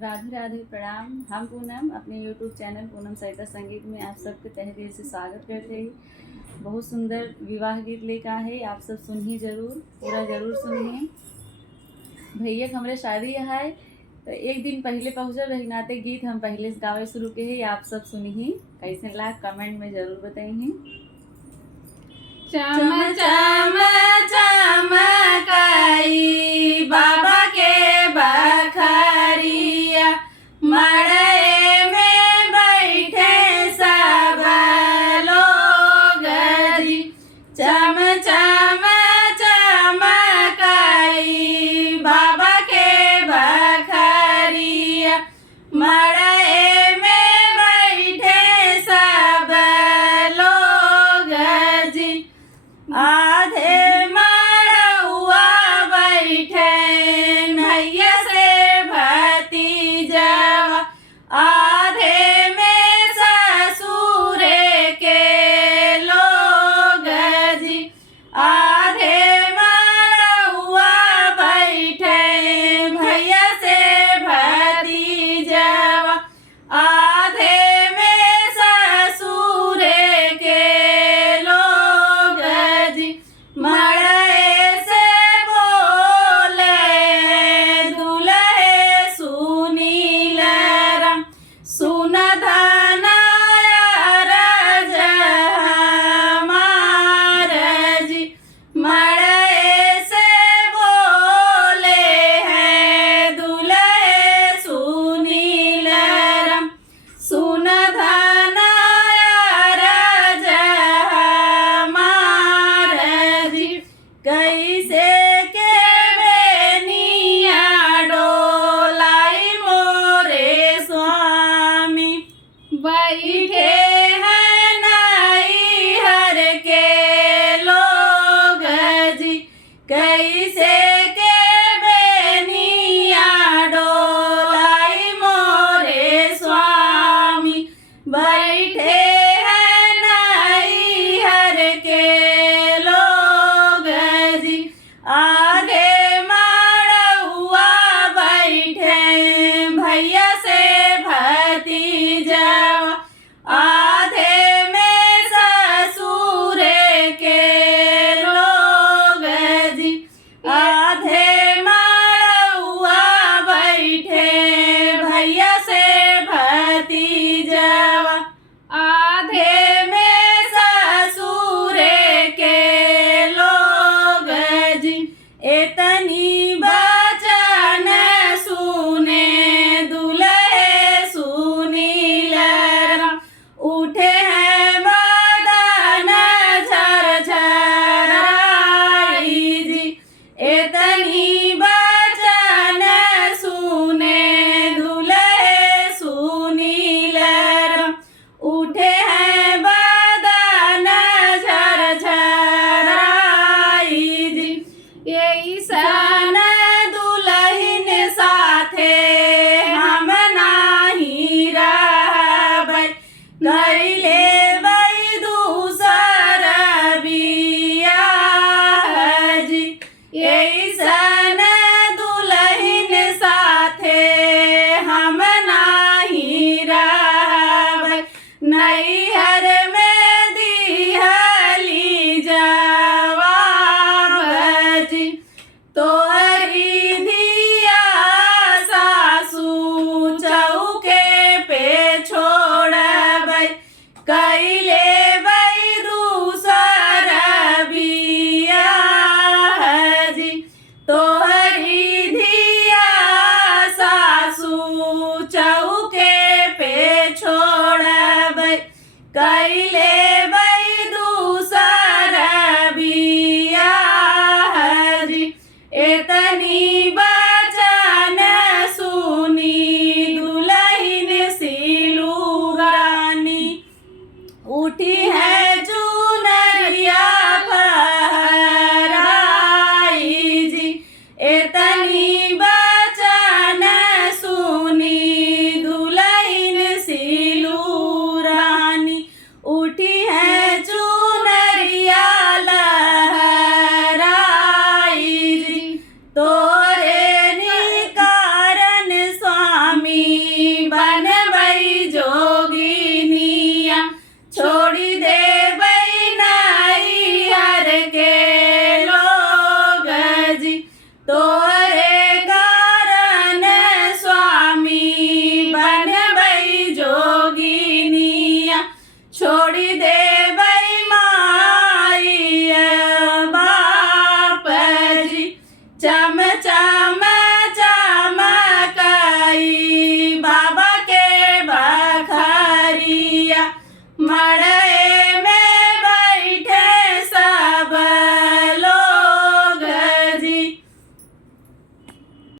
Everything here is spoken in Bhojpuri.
राधे राधे प्रणाम। हम पूनम अपने YouTube चैनल पूनम सरिता संगीत में आप सबके तहे दिल से स्वागत करते हैं। बहुत सुंदर विवाह गीत लेकर आए, आप सब सुनिए जरूर, पूरा जरूर सुनिए। भैया हमारे शादी है तो एक दिन पहले पहुँचल रही नाते गीत हम पहले से गावे शुरू के है, आप सब सुनिए कैसे लाग कमेंट में जरूर बताइए। चम चम चमकाई बाबा के बखरिया, मड़ई में बैठे सब लोग जी। चम चम चमकाई बाबा के बखरिया, मड़ई